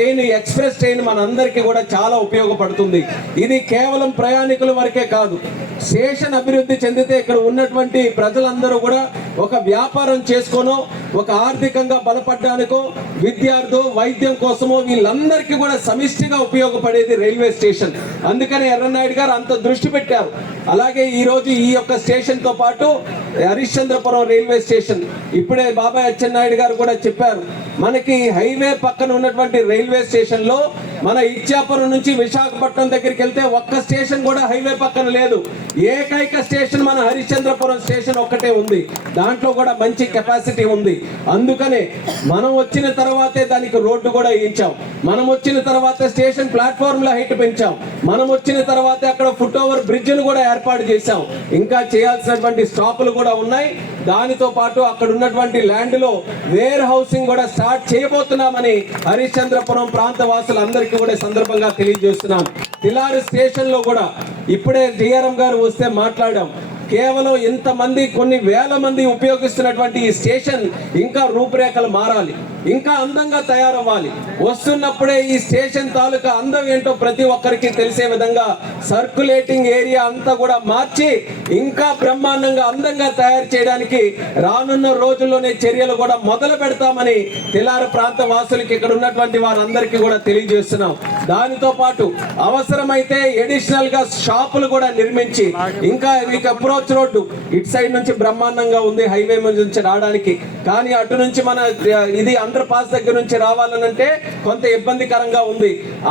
Train express train మనందరికీ కూడా చాలా ఉపయోగపడుతుంది. ఇది కేవలం ప్రయాణికుల వరకే కాదు, స్టేషన్ అభివృద్ధి చెందితే ఇక్కడ ఉన్నటువంటి ప్రజలందరూ కూడా ఒక వ్యాపారం చేసుకోనో, ఒక ఆర్థికంగా బలపడడానికో, విద్యార్థులు వైద్యం కోసమో వీళ్ళందరికీ కూడా సమిష్టిగా ఉపయోగపడేది రైల్వే స్టేషన్. అందుకని ఎర్రన్నాయుడు గారు అంత దృష్టి పెట్టారు. అలాగే ఈరోజు ఈ యొక్క స్టేషన్తో పాటు హరిశ్చంద్రపురం రైల్వే స్టేషన్, ఇప్పుడే బాబాయ్ అచ్చెన్నాయుడు గారు కూడా చెప్పారు, మనకి హైవే పక్కన ఉన్నటువంటి రైల్వే స్టేషన్ లో మన ఇచ్చాపురం నుంచి విశాఖపట్నం దగ్గరికి వెళ్తే ఒక్క స్టేషన్ కూడా హైవే పక్కన లేదు. ఏకైక స్టేషన్ మన హరిశ్చంద్రపురం స్టేషన్ ఒక్కటే ఉంది. దాంట్లో కూడా మంచి కెపాసిటీ ఉంది. అందుకనే మనం వచ్చిన తర్వాతే దానికి రోడ్డు కూడా వేయించాం. మనం వచ్చిన తర్వాత స్టేషన్ ప్లాట్ఫామ్ల హైట్ పెంచాం. మనం వచ్చిన తర్వాత అక్కడ ఫుట్ ఓవర్ బ్రిడ్జ్ ను కూడా ఏర్పాటు చేశాం. ఇంకా చేయాల్సినటువంటి స్టాపులు కూడా ఉన్నాయి. దానితో పాటు అక్కడ ఉన్నటువంటి ల్యాండ్ లో వేర్ హౌసింగ్ కూడా స్టార్ట్ చేయబోతున్నామని హరిశ్చంద్రపురం ప్రాంత వాసులందరికీ కూడా సందర్భంగా తెలియజేస్తున్నాం. తిలారి స్టేషన్ లో కూడా ఇప్పుడే డిఆర్ఎం గారు వస్తే మాట్లాడాం. కేవలం ఇంతమంది కొన్ని వేల మంది ఉపయోగిస్తున్నటువంటి ఈ స్టేషన్ ఇంకా రూపురేఖలు మారాలి, ఇంకా అందంగా తయారవ్వాలి. వస్తున్నప్పుడే ఈ స్టేషన్ తాలూకా అందం ఏంటో ప్రతి ఒక్కరికి తెలిసే విధంగా సర్క్యులేటింగ్ ఏరియా అంతా కూడా మార్చి ఇంకా బ్రహ్మాండంగా అందంగా తయారు చేయడానికి రానున్న రోజుల్లోనే చర్యలు కూడా మొదలు పెడతామని తిలారు ప్రాంత వాసులకి ఇక్కడ ఉన్నటువంటి వారందరికీ కూడా తెలియజేస్తున్నాం. దానితో పాటు అవసరమైతే అడిషనల్ గా షాపులు కూడా నిర్మించి ఇంకా అప్రోచ్ రోడ్డు ఇటు సైడ్ నుంచి బ్రహ్మాండంగా ఉంది హైవే నుంచి రావడానికి, కానీ అటు నుంచి మన ఇది అండర్ పాస్ దగ్గర నుంచి రావాలనంటే కొంత ఇబ్బందికరంగా ఉంది.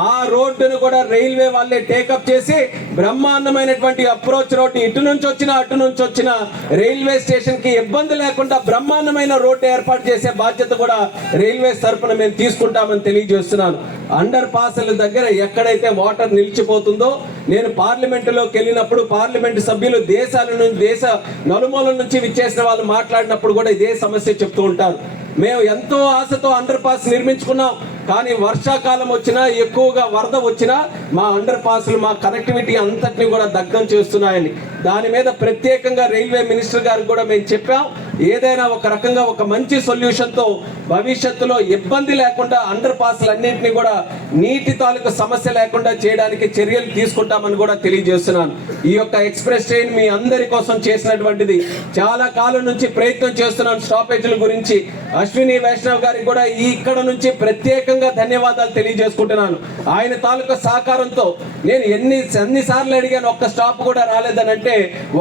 ఆ రోడ్డును కూడా రైల్వే వాళ్ళే టేకప్ చేసి బ్రహ్మాండమైనటువంటి అప్రోచ్ రోడ్డు ఇటు నుంచి వచ్చిన అటు నుంచి వచ్చిన రైల్వే స్టేషన్ కి ఇబ్బంది లేకుండా బ్రహ్మాండమైన రోడ్డు ఏర్పాటు చేసే బాధ్యత కూడా రైల్వే తరపున మేము తీసుకుంటామని తెలియజేస్తున్నాను. అండర్ పాస్ల దగ్గర ఎక్కడైతే వాటర్ నిలిచిపోతుందో, నేను పార్లమెంటులోకి వెళ్ళినప్పుడు పార్లమెంటు సభ్యులు దేశ నలుమూల నుంచి విచ్చేసిన వాళ్ళు మాట్లాడినప్పుడు కూడా ఇదే సమస్య చెప్తూ ఉంటారు. మేము ఎంతో ఆశతో అండర్ పాస్ నిర్మించుకున్నాం, కానీ వర్షాకాలం వచ్చినా ఎక్కువగా వరద వచ్చినా మా అండర్ పాస్లు మా కనెక్టివిటీ అంతటిని కూడా దగ్ధం చేస్తున్నాయని దాని మీద ప్రత్యేకంగా రైల్వే మినిస్టర్ గారికి కూడా మేము చెప్పాం. ఏదైనా ఒక రకంగా ఒక మంచి సొల్యూషన్తో భవిష్యత్తులో ఇబ్బంది లేకుండా అండర్ పాస్లు అన్నింటినీ కూడా నీటి తాలూకు సమస్య లేకుండా చేయడానికి చర్యలు తీసుకుంటామని కూడా తెలియజేస్తున్నాను. ఈ యొక్క ఎక్స్ప్రెస్ ట్రైన్ మీ అందరి కోసం చేసినటువంటిది. చాలా కాలం నుంచి ప్రయత్నం చేస్తున్నాను స్టాపేజీల గురించి. అశ్విని వైష్ణవ్ గారికి కూడా ఇక్కడ నుంచి ప్రత్యేకంగా ధన్యవాదాలు తెలియజేసుకుంటున్నాను. ఆయన తాలూకా సహకారంతో నేను ఎన్నిసార్లు అడిగాను, ఒక్క స్టాప్ కూడా రాలేదని అంటే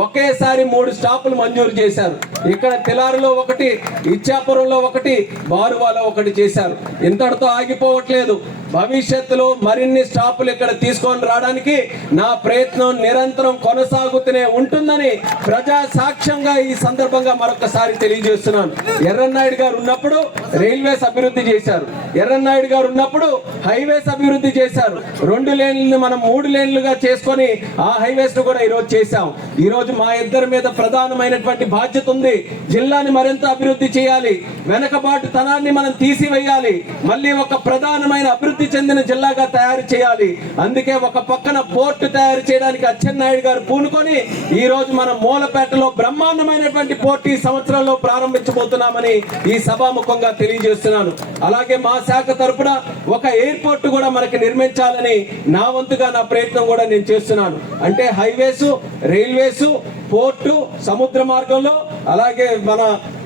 ఒకేసారి 3 స్టాపులు మంజూరు చేశారు. ఇక్కడ తిలారులో ఒకటి, ఇచ్చాపురంలో ఒకటి, బారువాలో ఒకటి చేశారు. ఇంతటితో ఆగిపోవట్లేదు. భవిష్యత్తులో మరిన్ని స్టాపులు ఇక్కడ తీసుకొని రావడానికి నా ప్రయత్నం నిరంతరం కొనసాగుతూనే ఉంటుందని ప్రజా సాక్ష్యంగా ఈ సందర్భంగా మరొకసారి తెలియజేస్తున్నాను. ఎర్రన్నాయుడు గారు ఉన్నప్పుడు రైల్వేస్ అభివృద్ధి చేశారు. ఎర్రన్నాయుడు గారు ఉన్నప్పుడు హైవేస్ అభివృద్ధి చేశారు. 2 లేన్లను మనం 3 లేన్లుగా చేసుకొని ఆ హైవేస్ ను కూడా ఈరోజు చేశాం. ఈ రోజు మా ఇద్దరి మీద ప్రధానమైనటువంటి బాధ్యత ఉంది. జిల్లాని మరింత అభివృద్ధి చేయాలి, వెనకబాటు తనాన్ని మనం తీసివేయాలి, మళ్ళీ ఒక ప్రధానమైన అభివృద్ధి చెందిన జిల్లాగా తయారు చేయాలి. అందుకే ఒక పక్కన పోర్టు తయారు చేయడానికి అచ్చెన్నాయుడు గారు పూనుకొని ఈ రోజు మనం మూలపేటలో బ్రహ్మాండమైనటువంటి పోర్టు ఈ సంవత్సరంలో ప్రారంభించబోతున్నామని ఈ సభాముఖంగా తెలియజేస్తున్నాను. అలాగే మా శాఖ తరపున ఒక ఎయిర్పోర్ట్ కూడా మనకి నిర్మించాలని నా వంతుగా నా ప్రయత్నం కూడా నేను చేస్తున్నాను. అంటే హైవేస్, రైల్వేస్, పోర్టు, సముద్ర మార్గంలో, అలాగే మన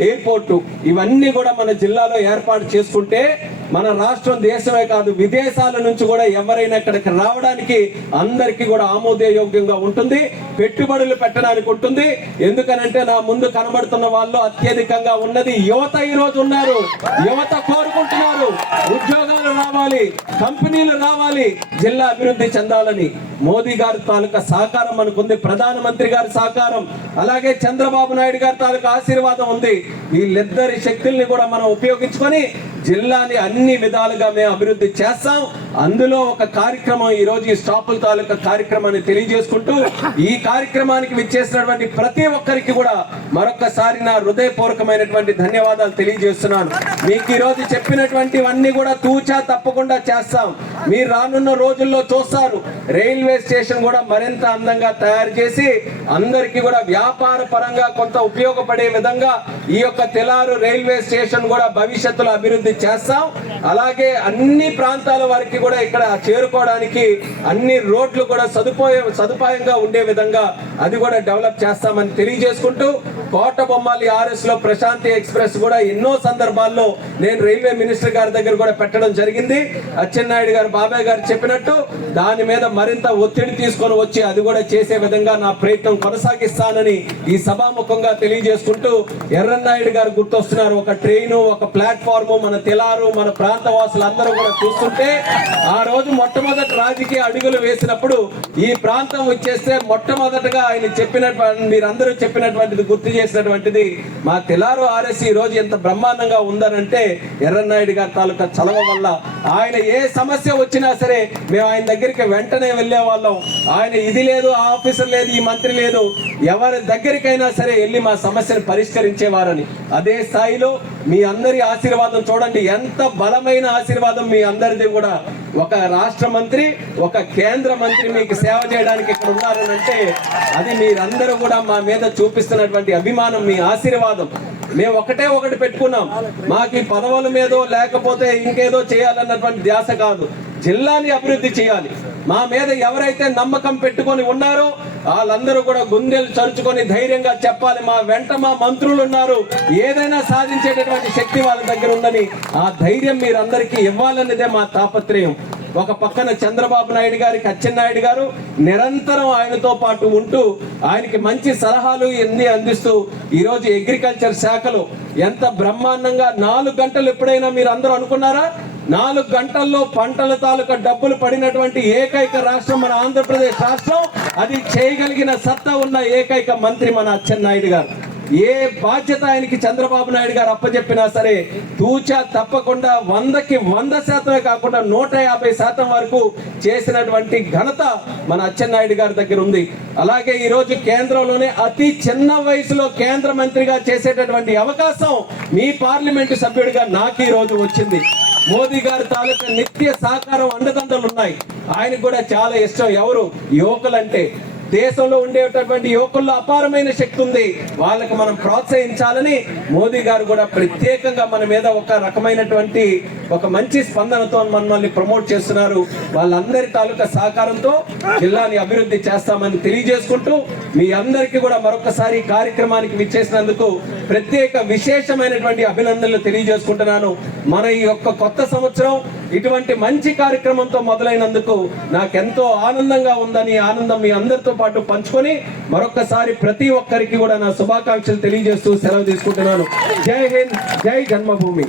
ఎయిర్పోర్టు ఇవన్నీ కూడా మన జిల్లాలో ఏర్పాటు చేసుకుంటే మన రాష్ట్రం దేశమే కాదు విదేశాల నుంచి కూడా ఎవరైనా ఇక్కడికి రావడానికి అందరికీ కూడా ఆమోదయోగ్యంగా ఉంటుంది, పెట్టుబడులు పెట్టడానికి ఉంటుంది. ఎందుకనంటే నా ముందు కనబడుతున్న వాళ్ళు అత్యధికంగా ఉన్నది యువత. ఈ రోజు ఉన్నారు, యువత కోరుకుంటున్నారు ఉద్యోగాలు రావాలి, కంపెనీలు రావాలి, జిల్లా అభివృద్ధి చెందాలని. మోదీ గారి తాలూకా సహకారం మనకుంది, ప్రధానమంత్రి గారి సహకారం, అలాగే చంద్రబాబు నాయుడు గారి తాలూకా ఆశీర్వాదం ఉంది. వీళ్ళిద్దరి శక్తుల్ని కూడా మనం ఉపయోగించుకొని జిల్లాని అన్ని విధాలుగా మేము అభివృద్ధి చేస్తాం. అందులో ఒక కార్యక్రమం ఈ రోజు ఈ స్టాపుల తాలూకా కార్యక్రమాన్ని తెలియజేసుకుంటూ ఈ కార్యక్రమానికి విచ్చేసినటువంటి ప్రతి ఒక్కరికి కూడా మరొకసారి నా హృదయపూర్వకమైనటువంటి ధన్యవాదాలు తెలియజేస్తున్నాను. మీకు ఈ రోజు చెప్పినటువంటివన్నీ కూడా తూచా తప్పకుండా చేస్తాం. మీరు రానున్న రోజుల్లో చూస్తారు, రైల్వే స్టేషన్ కూడా మరింత అందంగా తయారు చేసి అందరికీ కూడా వ్యాపార పరంగా కొంత ఉపయోగపడే విధంగా ఈ యొక్క తెలారు రైల్వే స్టేషన్ కూడా భవిష్యత్తులో అభివృద్ధి చేస్తాం. అలాగే అన్ని ప్రాంతాల వారికి కూడా ఇక్కడ చేరుకోవడానికి అన్ని రోడ్లు కూడా సదుపాయంగా ఉండే విధంగా అది కూడా డెవలప్ చేస్తామని తెలియజేసుకుంటూ, కోటబొమ్మాలి RS లో ప్రశాంతి ఎక్స్ప్రెస్ కూడా ఎన్నో సందర్భాల్లో నేను రైల్వే మినిస్టర్ గారి దగ్గర కూడా పెట్టడం జరిగింది. అచ్చెన్నాయుడు గారు, బాబాయ్ గారు చెప్పినట్టు దాని మీద మరింత ఒత్తిడి తీసుకొని వచ్చి అది కూడా చేసే విధంగా నా ప్రయత్నం కొనసాగిస్తానని ఈ సభాముఖంగా తెలియజేసుకుంటూ, ఎర్రన్నాయుడు గారు గుర్తొస్తున్నారు. ఒక ట్రైను, ఒక ప్లాట్ఫామ్, మన తెలారు, మన ప్రాంత వాసులందరూ కూడా చూస్తుంటే ఆ రోజు మొట్టమొదటి రాజకీయ అడుగులు వేసినప్పుడు ఈ ప్రాంతం వచ్చేస్తే మొట్టమొదటగా ఆయన చెప్పినటువంటి, మీరందరూ చెప్పినటువంటిది గుర్తు చేసినటువంటిది, మా తెలారు RS ఈ రోజు ఎంత బ్రహ్మాండంగా ఉందనంటే ఎర్రన్నాయుడు గారి తాలూకా చలవ వల్ల. ఆయన ఏ సమస్య వచ్చినా సరే మేము ఆయన దగ్గరికి వెంటనే వెళ్లే వాళ్ళం. ఆయన ఇది లేదు, ఆ ఆఫీసర్ లేదు, ఈ మంత్రి లేదు, ఎవరి దగ్గరికైనా సరే వెళ్ళి మా సమస్యను పరిష్కరించేవారని. అదే స్థాయిలో మీ అందరి ఆశీర్వాదం చూడండి, ఎంత బలమైన ఆశీర్వాదం మీ అందరిది కూడా. ఒక రాష్ట్ర మంత్రి, ఒక కేంద్ర మంత్రి మీకు సేవ చేయడానికి ఇక్కడ ఉన్నారనంటే అది మీరందరూ కూడా మా మీద చూపిస్తున్నటువంటి అభిమానం, మీ ఆశీర్వాదం. మేము ఒకటి పెట్టుకున్నాం, మాకు ఈ పదవుల మీదో లేకపోతే ఇంకేదో చేయాలన్నటువంటి ధ్యాస కాదు, జిల్లాని అభివృద్ధి చేయాలి. మా మీద ఎవరైతే నమ్మకం పెట్టుకొని ఉన్నారో వాళ్ళందరూ కూడా గుండెలు చరుచుకొని ధైర్యంగా చెప్పాలి, మా వెంట మా మంత్రులు ఉన్నారు, ఏదైనా సాధించేటటువంటి శక్తి వాళ్ళ దగ్గర ఉందని ఆ ధైర్యం మీరందరికీ ఇవ్వాలన్నదే మా తాపత్రయం. ఒక పక్కన చంద్రబాబు నాయుడు గారికి అచ్చెన్నాయుడు గారు నిరంతరం ఆయనతో పాటు ఉంటూ ఆయనకి మంచి సలహాలు ఎన్ని అందిస్తూ ఈరోజు అగ్రికల్చర్ శాఖలో ఎంత బ్రహ్మాండంగా 4 గంటలు ఎప్పుడైనా మీరు అందరూ అనుకున్నారా? 4 గంటల్లో పంటల తాలూకా డబ్బులు పడినటువంటి ఏకైక రాష్ట్రం మన ఆంధ్రప్రదేశ్ రాష్ట్రం. అది చేయగలిగిన సత్తా ఉన్న ఏకైక మంత్రి మన అచ్చెన్నాయుడు గారు. ఏ బాధ్యత ఆయనకి చంద్రబాబు నాయుడు గారు అప్పచెప్పినా సరే తూచా తప్పకుండా 100కి 100% కాకుండా 150% వరకు చేసినటువంటి ఘనత మన అచ్చెన్నాయుడు గారి దగ్గర ఉంది. అలాగే ఈ రోజు కేంద్రంలోనే అతి చిన్న వయసులో కేంద్ర మంత్రిగా చేసేటటువంటి అవకాశం మీ పార్లమెంటు సభ్యుడిగా నాకు ఈ రోజు వచ్చింది. మోదీ గారి తాలూకా నిత్య సహకారం, అండదండలు ఉన్నాయి. ఆయనకు కూడా చాలా ఇష్టం ఎవరు యువకులంటే. దేశంలో ఉండేటటువంటి యువకుల్లో అపారమైన శక్తి ఉంది, వాళ్ళకి మనం ప్రోత్సహించాలని మోదీ గారు కూడా ప్రత్యేకంగా మన మీద ఒక రకమైనటువంటి ఒక మంచి స్పందనతో మనల్ని ప్రమోట్ చేస్తున్నారు. వాళ్ళందరి తాలూకా సహకారంతో జిల్లాని అభివృద్ధి చేస్తామని తెలియజేసుకుంటూ, మీ అందరికీ కూడా మరొకసారి కార్యక్రమానికి విచ్చేసినందుకు ప్రత్యేక విశేషమైనటువంటి అభినందనలు తెలియజేసుకుంటున్నాను. మన ఈ యొక్క కొత్త సంవత్సరం ఇటువంటి మంచి కార్యక్రమంతో మొదలైనందుకు నాకెంతో ఆనందంగా ఉందని, ఆనందం మీ అందరితో పాటు పంచుకొని మరొకసారి ప్రతి ఒక్కరికి కూడా నా శుభాకాంక్షలు తెలియజేస్తూ సెలవు తీసుకుంటున్నాను. జై హింద్, జై జన్మభూమి.